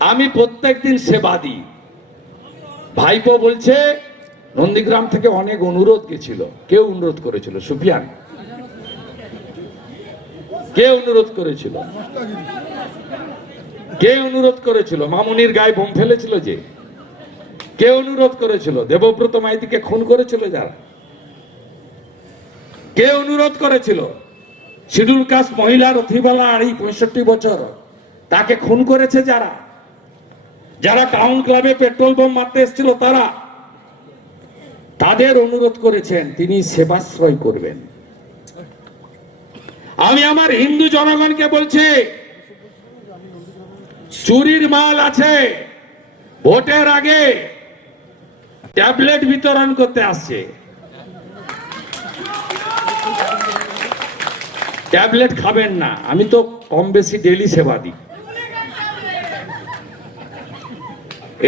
আমি প্রত্যেকদিন সেবা দিই। ভাইপো বলছে, নন্দীগ্রাম থেকে অনেক অনুরোধ গেছিল। কেউ অনুরোধ করেছিল, সুফিয়ান। কে অনুরোধ করেছিল? কে অনুরোধ করেছিল? মামুনির গায়ে বোম ফেলেছিল যে। কে অনুরোধ করেছিল? দেবব্রত মাইতিকে খুন করেছিল যারা। কে অনুরোধ করেছিল? শিডিউল কাস্ট মহিলা রথিবালা আড়াই, পঁয়ষট্টি বছর। তাকে খুন করেছে যারা? যারা টাউন ক্লাবে পেট্রোল বোম মারতে এসেছিল তারা, তাদের অনুরোধ করেছেন, তিনি সেবাশ্রয় করবেন। আমি আমার হিন্দু জনগণকে বলছি, চুরির মাল আছে, ভোটের আগে ট্যাবলেট বিতরণ করতে আসছে। ট্যাবলেট খাবেন না, আমি তো কম বেশি ডেলি সেবা দিই।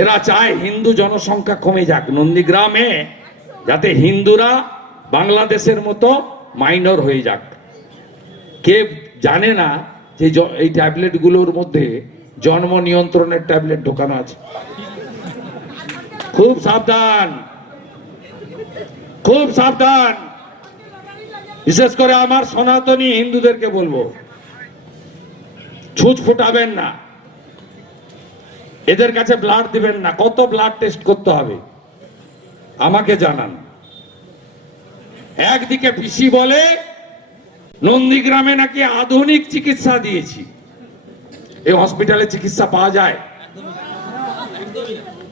এরা চায় হিন্দু জনসংখ্যা কমে যাক। নন্দীগ্রামে যাতে হিন্দুরা বাংলাদেশের মতো মাইনর হয়ে যাক। কে জানে না যে এই ট্যাবলেটগুলোর মধ্যে জন্ম নিয়ন্ত্রণের ট্যাবলেট ঢোকানো আছে। খুব সাবধান। খুব সাবধান। বিশেষ করে আমার সনাতনী হিন্দুদেরকে বলব, ছুঁচ ফুটাবেন না। এদের কাছে ব্লাড দিবেন না, কত ব্লাড টেস্ট করতে হবে? আমাকে জানান। একদিকে পিসি বলে, নন্দীগ্রামে নাকি আধুনিক চিকিৎসা দিয়েছি। এই হসপিটালে চিকিৎসা পাওয়া যায়?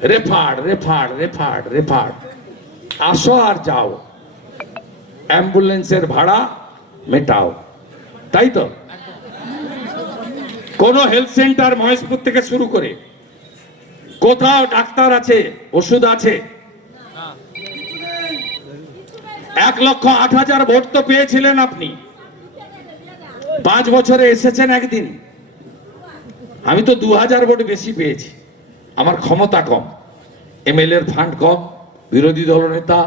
রেফার্ড রেফার্ড রেফার্ড রেফার্ড আসো আর যাও। অ্যাম্বুলেন্সের ভাড়া মেটাও। তাই তো? কোন হেলথ সেন্টার মহেশপুর থেকে শুরু করে কোথাও ডাক্তার আছে, ওষুধ আছে? এক লক্ষ আট হাজার ভোট তো পেয়েছিলেন আপনি। পাঁচ বছরে এসেছেন একদিন। আমি তো দু হাজার ভোট বেশি পেয়েছি। আমার ক্ষমতা কম। এমএলএ এর ফান্ড কম, বিরোধী দলনেতা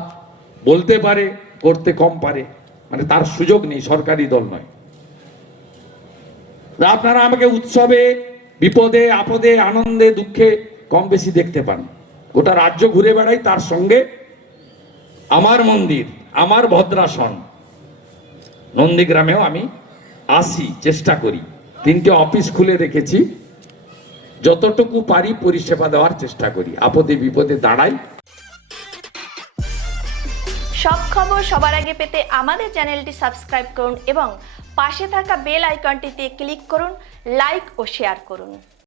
বলতে পারে, করতে কম পারে। মানে তার সুযোগ নেই, সরকারি দল নয়। আপনারা আমাকে উৎসবে, বিপদে, আপদে, আনন্দে, দুঃখে কম বেশি দেখতে পান। গোটা রাজ্য ঘুরে বেড়াই, তার সঙ্গে আমার মন্দির, আমার ভদ্রাসন। নন্দীগ্রামেও আমি আসি, চেষ্টা করি। তিনটে অফিস খুলে রেখেছি যতটুকু পারি পরিষেবা দেওয়ার চেষ্টা করি। আপদে বিপদে দাঁড়াই। সব খবর সবার আগে পেতে আমাদের চ্যানেলটি সাবস্ক্রাইব করুন এবং পাশে থাকা বেল আইকনটিতে ক্লিক করুন, লাইক ও শেয়ার করুন।